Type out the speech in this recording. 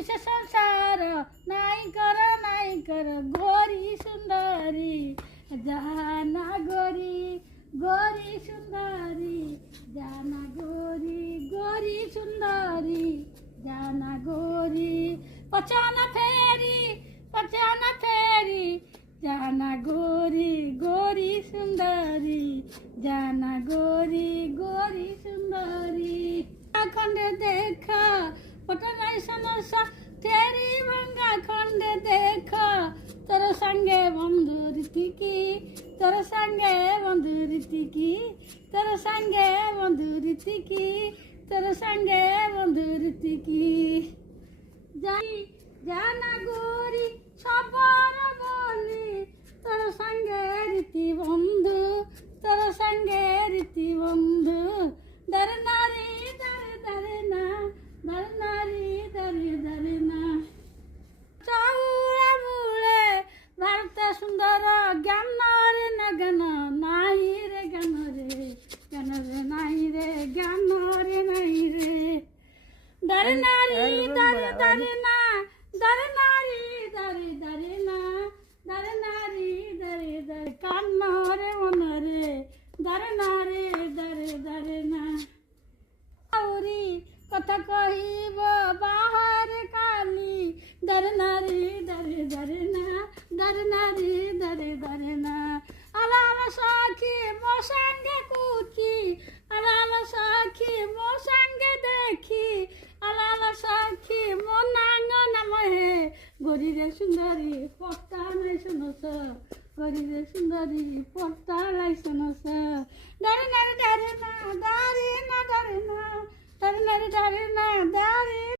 विशेष संसार नाही कर गोरी सुंदरी जाना गोरी गोरी सुंदरी जाना गोरी गोरी सुंदरी जाना गोरी पचाना फेरी जाना गोरी गोरी सुंदरी जाना गोरी गोरी सुंदरी खंड देखा पटनाई समस्या तेरी भंगा खंड देखा तोर संगे बंधु रीतिकी तोर संगे बंधु रीतिकी तोर संगे बंधु रीतिकी तोर संगे बंधु रीतिकी जाई जाना गोरी सबर बोली तोर संगे रीति बंधु तोर संगे रीति बंधु दर नारी दर ना दर नारी दर ना चाउळे मुळे भारत सुंदर ज्ञान रे न गण नाही रे गण रे नाही रे ज्ञान रे नाही रे दर नारी दर ना दर नारी दर ना दर नारी दर कान रे मन रे दर नारी दर ना औरी কথা কহিব বাহার কালি দর নারী দরে না আলাল সাখী মো সঙ্গে কুচি আলাল সাখী মো সঙ্গে দেখি আলাল সাখী মো নাঙ্গ নামহে গরি রে সুন্দরী পট্টা নাই শুনস গরি রে সুন্দরী পট্টা নাই শুনস দরে না